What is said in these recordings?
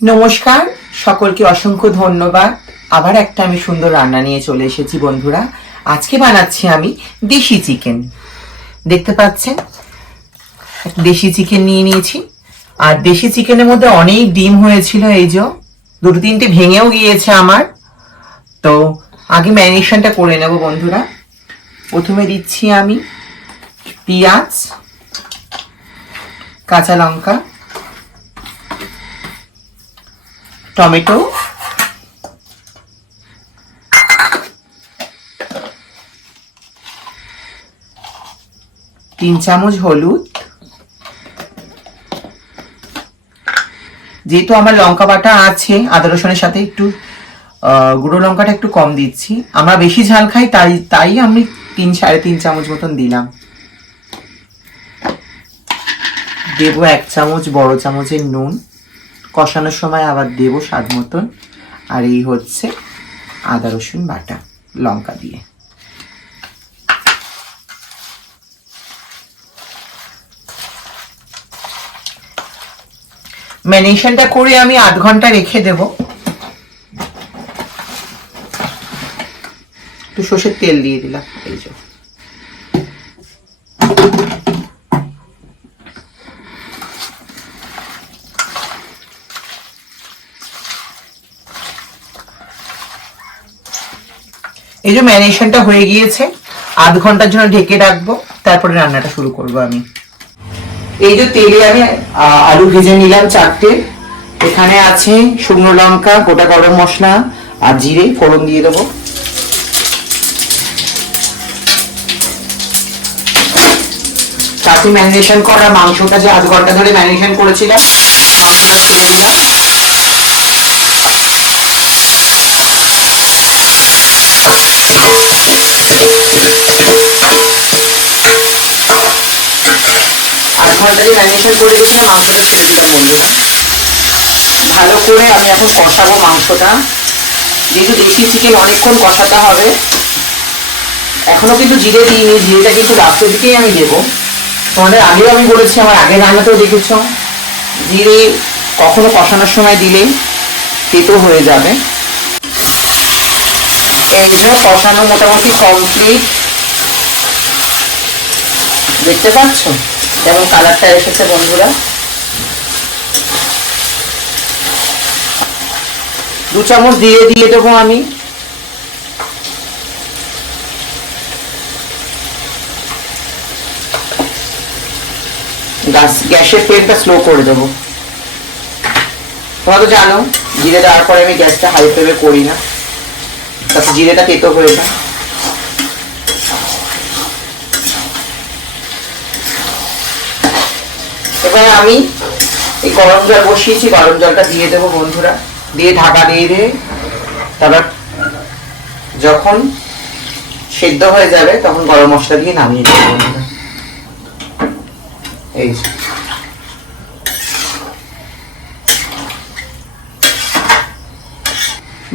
নমস্কার, সকলকে অসংখ্য ধন্যবাদ। আবার একটা আমি সুন্দর রান্না নিয়ে চলে এসেছি, বন্ধুরা। আজকে বানাচ্ছি আমি দেশি চিকেন। দেখতে পাচ্ছেন? দেশি চিকেন নিয়ে নিয়েছি। আর দেশি চিকেনের মধ্যে অনেক ডিম হয়েছিল, এই যে। দুটো তিনটে ভেঙেও গিয়েছে আমার। তো আগে ম্যারিনেশনটা করে নেব, বন্ধুরা। প্রথমে দিচ্ছি আমি পেঁয়াজ, কাঁচা লঙ্কা টমেটো। তিন চামচ হলুদ। যেহেতু আমার লঙ্কা বাটা আছে, আদা রসুনের সাথে একটু গুঁড়ো লঙ্কাটা একটু কম দিচ্ছি। আমরা বেশি ঝাল খাই, তাই তাই আমি তিন, সাড়ে তিন চামচ মতন দিলাম। দেবো এক চামচ বড় চামচের নুন। কষানোর সময় আবার দেবো স্বাদ মতন। আর এই হচ্ছে আদা, রসুন বাটা, লঙ্কা দিয়ে। ম্যারিনেশনটা করে আমি আধ ঘণ্টা রেখে দেব। একটু সর্ষের তেল দিয়ে দিলাম, এই যে। এই যে ম্যারিনেশনটা হয়ে গিয়েছে, আধ ঘণ্টার জন্য ঢেকে রাখব, তারপরে রান্নাটা শুরু করব আমি। এই যে তেলে আমি আলু ভেজে নিলাম চারটে। এখানে আছে শুকনো লঙ্কা, গোটা গরম মশলা, আর জিরে, ফোড়ন দিয়ে দেবো। তাতে ম্যারিনেশন করা মাংসটা যে আধ ঘণ্টা ধরে ম্যারিনেশন করেছিলাম মাংসটা ছেড়ে দিলাম। যে ম্যারিনেশন করে রেখেছিলাম মাংসটা ছেড়ে দিলাম বন্ধুরা ভালো করে আমি এখন কষাবো মাংসটা। যেহেতু দেশি চিকেন অনেকক্ষণ কষাতে হবে, এখনও কিন্তু জিরে দিইনি, জিরেটা কিন্তু লাস্টের দিকেই আমি দেবো। তোমাদের আগেও আমি বলেছি, আমার আগের রান্নাতেও দেখেছ। জিরে কখনো কষানোর সময় দিলে তেতো হয়ে যাবে। এই যে কষানো মোটামুটি কমপ্লিট দেখতে পাচ্ছ? যেমন কালারটা এসেছে, বন্ধুরা। দু চামচ দিয়ে দিয়ে দেবো আমি। গ্যাস, গ্যাসের ফ্লেমটা স্লো করে দেবো। তোমরা তো জানো, জিরে দেওয়ার পরে আমি গ্যাসটা হাই ফ্লেমে করি না। তাতে জিরেটা তেতো হয়ে যায়। এবার আমি এই গরম জল বসিয়েছি, গরম জলটা দিয়ে দেবো বন্ধুরা। দিয়ে ঢাকা দিয়ে দিয়ে তারপর যখন সেদ্ধ হয়ে যাবে, তখন গরম মশলা দিয়ে নামিয়ে দেবো বন্ধুরা। এই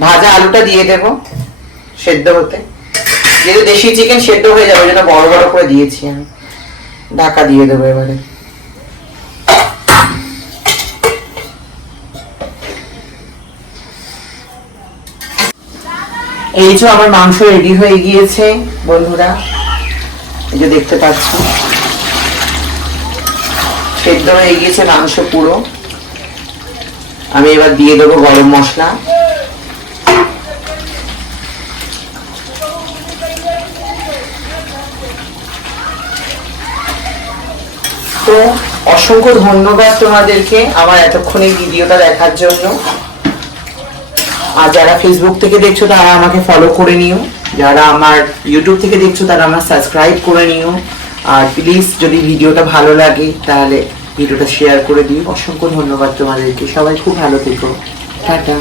ভাজা আলুটা দিয়ে দেব সেদ্ধ হতে। যেহেতু দেশি চিকেন সেদ্ধ হয়ে যাবে, ওই জন্য বড় বড় করে দিয়েছি আমি। ঢাকা দিয়ে দেবো এবারে। এই যে আমার মাংস রেডি হয়ে গিয়েছে, বন্ধুরা, এই যে দেখতে পাচ্ছ। সেদ্ধ হয়ে গিয়েছে মাংস পুরো। আমি এবার দিয়ে দেবো গরম মশলা। তো অসংখ্য ধন্যবাদ তোমাদেরকে আমার এতক্ষণ এই ভিডিওটা দেখার জন্য। আর যারা ফেসবুক থেকে দেখছ, তারা আমাকে ফলো করে নিও। যারা আমার ইউটিউব থেকে দেখছ, তারা আমার সাবস্ক্রাইব করে নিও। আর প্লিজ যদি ভিডিওটা ভালো লাগে, তাহলে ভিডিওটা শেয়ার করে দিও। অসংখ্য ধন্যবাদ তোমাদেরকে। সবাই খুব ভালো থেকো। টাটা।